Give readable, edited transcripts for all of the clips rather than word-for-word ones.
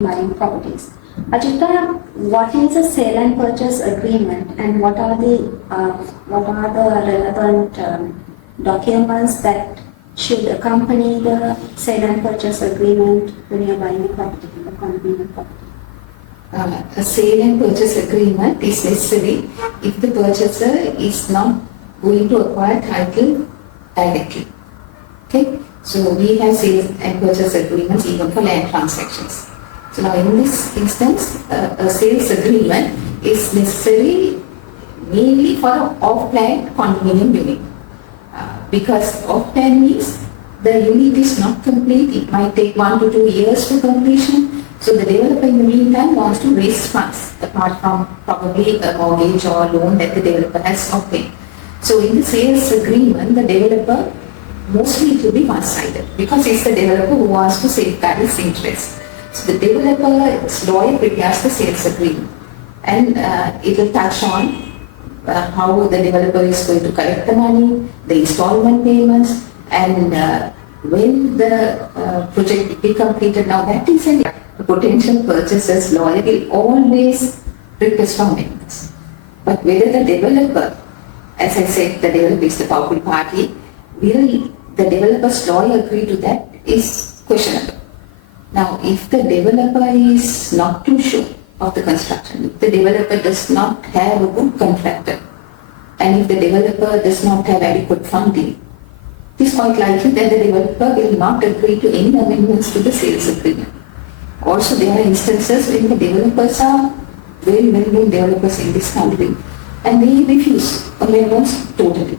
buying properties. Ajita, what is a sale and purchase agreement, and what are the relevant documents that should accompany the sale and purchase agreement when you're buying a property, a condominium property? A sale and purchase agreement is necessary if the purchaser is not going to acquire title directly. Okay, so we have sale and purchase agreements even for land transactions. So now in this instance, a sales agreement is necessary mainly for an off-plan condominium unit. Because off-plan means the unit is not complete, it might take 1 to 2 years for completion. So the developer in the meantime wants to raise funds apart from probably a mortgage or loan that the developer has obtained. So in the sales agreement, the developer, mostly it will be one-sided because it's the developer who wants to safeguard his interest. So the developer's lawyer prepares the sales agreement, and it will touch on how the developer is going to collect the money, the installment payments, and when the project will be completed. Now that is a potential purchaser's lawyer will always request for amendments. But whether the developer, as I said, the developer is the powerful party, will the developer's lawyer agree to that is questionable. Now, if the developer is not too sure of the construction, if the developer does not have a good contractor, and if the developer does not have adequate funding, it is quite likely that the developer will not agree to any amendments to the sales agreement. Also, there are instances when the developers are very well-known developers in this country, and they refuse amendments totally.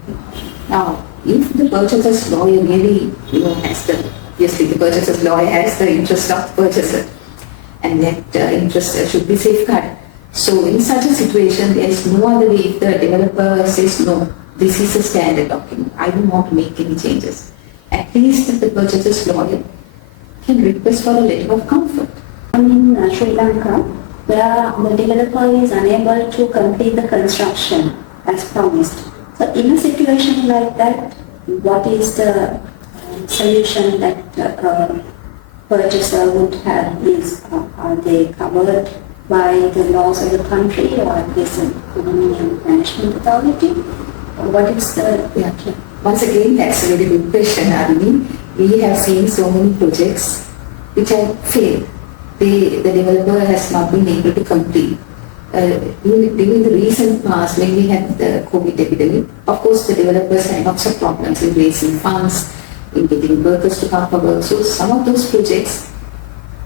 Now, if the purchaser's lawyer really, has obviously the purchaser's lawyer has the interest of the purchaser, and that interest should be safeguarded. So in such a situation, there is no other way. If the developer says, no, this is a standard document, I don't want to make any changes, at least the purchaser's lawyer can request for a letter of comfort. In Sri Lanka, where the developer is unable to complete the construction as promised. So in a situation like that, what is the solution that purchaser would have? Are they covered by the laws of the country, or is it condominium management authority? What is the Once again, that's a very good question, Aruni. We have seen so many projects which have failed. The developer has not been able to complete. During the recent past, when we had the COVID epidemic, of course the developers had lots of problems in raising funds, in getting workers to come for work. So some of those projects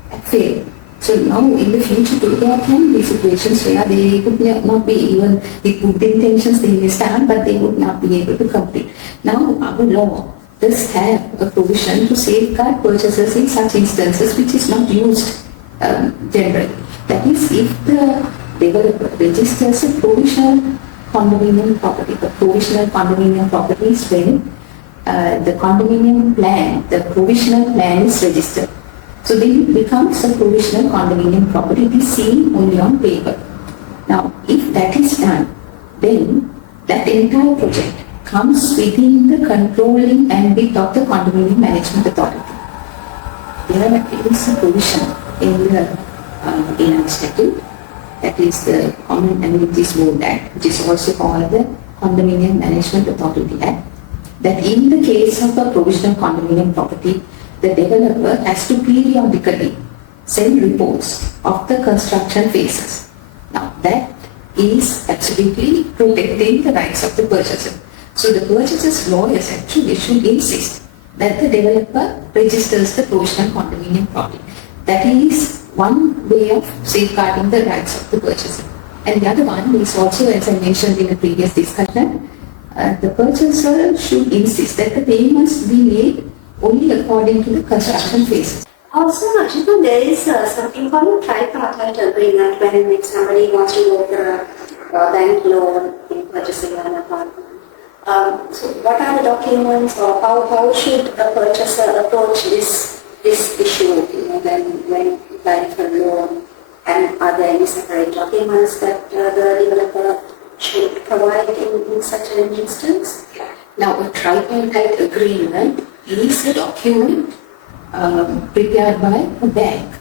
have failed. So now in the future there can be situations where they would not be even with good intentions, they may start, but they would not be able to complete. Now our law does have a provision to safeguard purchasers in such instances which is not used generally. That is, if the developer registers a provisional condominium property. The provisional condominium property is when the condominium plan, the provisional plan is registered. So then it becomes a provisional condominium property. It is seen only on paper. Now, if that is done, then that entire project comes within the controlling ambit of the condominium management authority. There is a provision in our statute, that is the Common Amenities Board Act, which is also called the Condominium Management Authority Act, that in the case of a provisional condominium property, the developer has to periodically send reports of the construction phases. Now that is absolutely protecting the rights of the purchaser. So the purchaser's lawyers actually should insist that the developer registers the provisional condominium property. That is one way of safeguarding the rights of the purchaser. And the other one is also, as I mentioned in the previous discussion, the purchaser should insist that the payments be made only according to the construction phases. Also, Ajita, there is something called a tripartite agreement when somebody wants to go for a bank loan in purchasing an apartment. So what are the documents, or how should a purchaser approach this issue when applying for a loan? And are there any separate documents that the developer should provide in such an instance? Now, a tripartite agreement is a document prepared by a bank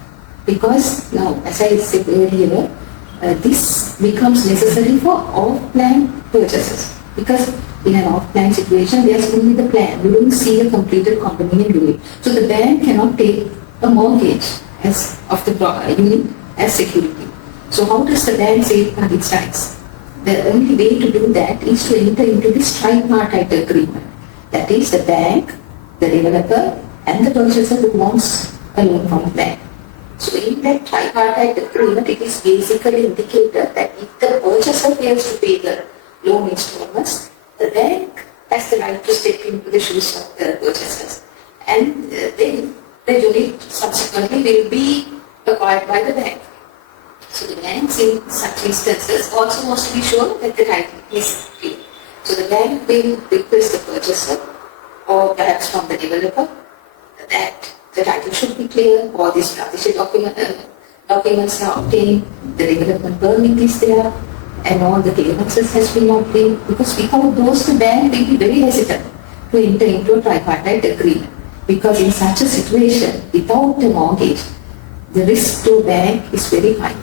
Because now, as I said earlier, this becomes necessary for off-plan purchases. Because in an off-plan situation, there's only the plan. You don't see a completed condominium unit. So the bank cannot take a mortgage as of the unit as security. So how does the bank safeguard its rights? The only way to do that is to enter into this tripartite agreement. That is the bank, the developer, and the purchaser who wants a loan from the bank. So in that tripartite agreement, it is basically indicated that if the purchaser fails to pay the loan installments, the bank has the right to step into the shoes of the purchasers. And then the unit subsequently will be acquired by the bank. So the banks in such instances also wants to be sure that the title is clear. So the bank will request the purchaser or perhaps from the developer that the title should be clear, all these documents are obtained, the development permit is there, and all the clearances has been obtained. Because without those, the bank will be very hesitant to enter into a tripartite agreement. Because in such a situation, without a mortgage, the risk to a bank is very high.